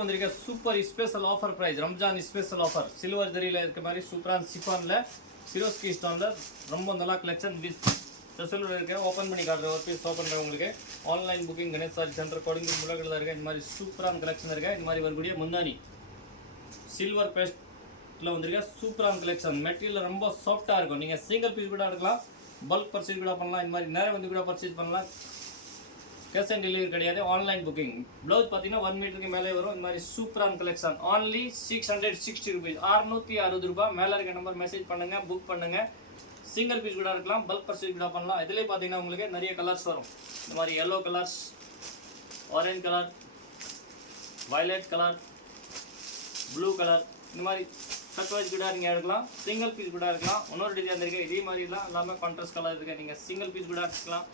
வந்திருக்க super special offer price Ramzan special offer silver ஜரியில் இருக்க மாதிரி சூப்பரான சிஃபானில் சிரோஸ்கி ஸ்டோனில் ரொம்ப நல்லா கலெக்ஷன் வித் ஸ்பெஷல் இருக்க ஓப்பன் பண்ணி காட்டுற ஒரு பீஸ் ஓப்பன் பண்ணுற உங்களுக்கு online booking Ganesh Saree Centre கோடிங் முழக்கில் தான் இருக்குது. இந்த மாதிரி சூப்பரான கலெக்ஷன் இருக்குது. இந்த மாதிரி வரக்கூடிய முந்தானி சில்வர் பேஸ்ட்டில் வந்திருக்க சூப்பரான கலெக்ஷன் மெட்டீரியல் ரொம்ப சாஃப்டாக இருக்கும். நீங்கள் சிங்கிள் பீஸ் கூட எடுக்கலாம், பல்க் பர்ச்சேஸ் கூட பண்ணலாம், இந்த மாதிரி நேரம் வந்து கூட பர்ச்சேஸ் பண்ணலாம். கேஷ் ஆன் டெலிவரி கிடையாது, ஆன்லைன் புக்கிங். ப்ளவுஸ் பார்த்தீங்கன்னா 1 மீட்டருக்கு மேலே வரும். இந்த மாதிரி சூப்பரான கலெக்ஷன் only 660 rupees, 660 ரூபாய். மேலே இருக்க நம்பர் மெசேஜ் பண்ணுங்கள், புக் பண்ணுங்கள். சிங்கிள் பீஸ் கூட இருக்கலாம், பல்க் பர்ச்சேஸ் கூட பண்ணலாம். இதுலேயே பார்த்தீங்கன்னா உங்களுக்கு நிறைய கலர்ஸ் வரும். இந்த மாதிரி yellow colours, orange colour, violet colour, blue colour, இந்த மாதிரி கட்வாய்ஸ் கூட நீங்கள் எடுக்கலாம், சிங்கிள் பீஸ் கூட இருக்கலாம். இன்னொரு டிசைன் இருக்குது, இதே மாதிரிலாம் எல்லாமே கான்ட்ராஸ்ட் கலர் இருக்குது. நீங்கள் சிங்கிள் பீஸ் கூட எடுக்கலாம்,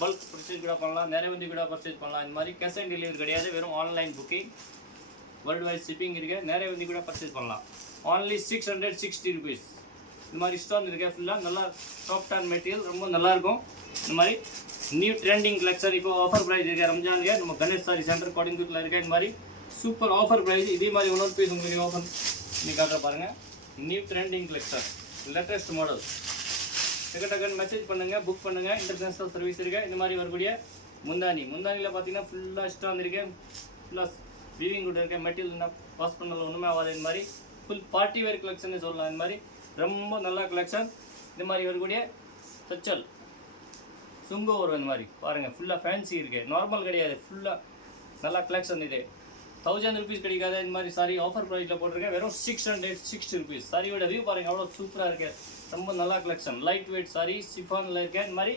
பல்க் பர்ச்சேஸ் கூட பண்ணலாம், நிறைய வந்து கூட பர்ச்சேஸ் பண்ணலாம். இந்த மாதிரி கேஷ் ஆன் டெலிவரி கிடையாது, வெறும் online booking, world wide shipping இருக்குது. நிறைய வந்து கூட பர்ச்சேஸ் பண்ணலாம். only 660 rupees. இந்த மாதிரி ஸ்டோன் இருக்குது, ஃபுல்லாக நல்லா சாஃப்டான மெட்டீரியல், ரொம்ப நல்லாயிருக்கும். இந்த மாதிரி நியூ ட்ரெண்டிங் கலெக்ஷன் இப்போ ஆஃபர் ப்ரைஸ் இருக்குது ரம்ஜானுக்கு. நம்ம கணேஷ் சாரி சென்டர் கோடிங்குட்டில் இருக்குது. இந்த மாதிரி சூப்பர் ஆஃபர் ப்ரைஸ். இதே மாதிரி இன்னொரு பீஸ் உங்களுக்கு ஓப்பன் பண்ணி காட்டுற பாருங்கள். New trending collection, latest model. டக்குன்னு மெசேஜ் பண்ணுங்கள், புக் பண்ணுங்கள். இன்டர்நேஷ்னல் சர்வீஸ் இருக்குது. இந்த மாதிரி வரக்கூடிய முந்தானியில் பார்த்தீங்கன்னா ஃபுல்லாக ஸ்டோன் இருக்குது, ஃபுல்லாக வீவிங் கூட இருக்குது. மெட்டீரியல் வாஷ் பண்ணல ஒன்றுமே ஆகாது. இந்த மாதிரி ஃபுல் பார்ட்டி வேர் கலெக்ஷன் சொல்லலாம். இந்த மாதிரி ரொம்ப நல்ல கலெக்ஷன். இந்த மாதிரி வரக்கூடிய தச்சல் சுங்கு வரும். இந்த மாதிரி பாருங்கள், ஃபுல்லாக ஃபேன்சி இருக்குது, நார்மல் கிடையாது, ஃபுல்லாக நல்லா கலெக்ஷன். இது 1000 rupees கிடைக்காது. இந்த மாதிரி சாரி ஆஃபர் ப்ரைஸில் போட்டிருக்கேன், வெறும் 660 rupees. சாரியோட வியூ பாருங்கள், அவ்வளோ சூப்பராக இருக்குது, ரொம்ப நல்லா கலெக்ஷன். லைட் வெயிட் சாரி சிஃபானில் இருக்கேன். இந்த மாதிரி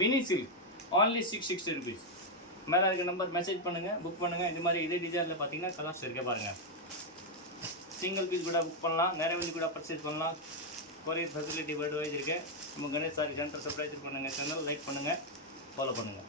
மினி சில்க் only 660 rupees. மேலே இருக்க நம்பர் மெசேஜ் பண்ணுங்கள், புக் பண்ணுங்கள். இந்த மாதிரி இதே டிசைனில் பார்த்தீங்கன்னா கலர்ஸ் இருக்க பாருங்கள். சிங்கிள் பீஸ் கூட புக் பண்ணலாம், நிறைய வந்து கூட பர்ச்சேஸ் பண்ணலாம். கொரியர் ஃபெசிலிட்டி வேர்ல்டு வைஸ் இருக்குது. நம்ம கணேஷ் சாரி சென்டர் சப்ஸ்கிரைப் பண்ணுங்கள், சேனல் லைக் பண்ணுங்கள், ஃபாலோ பண்ணுங்கள்.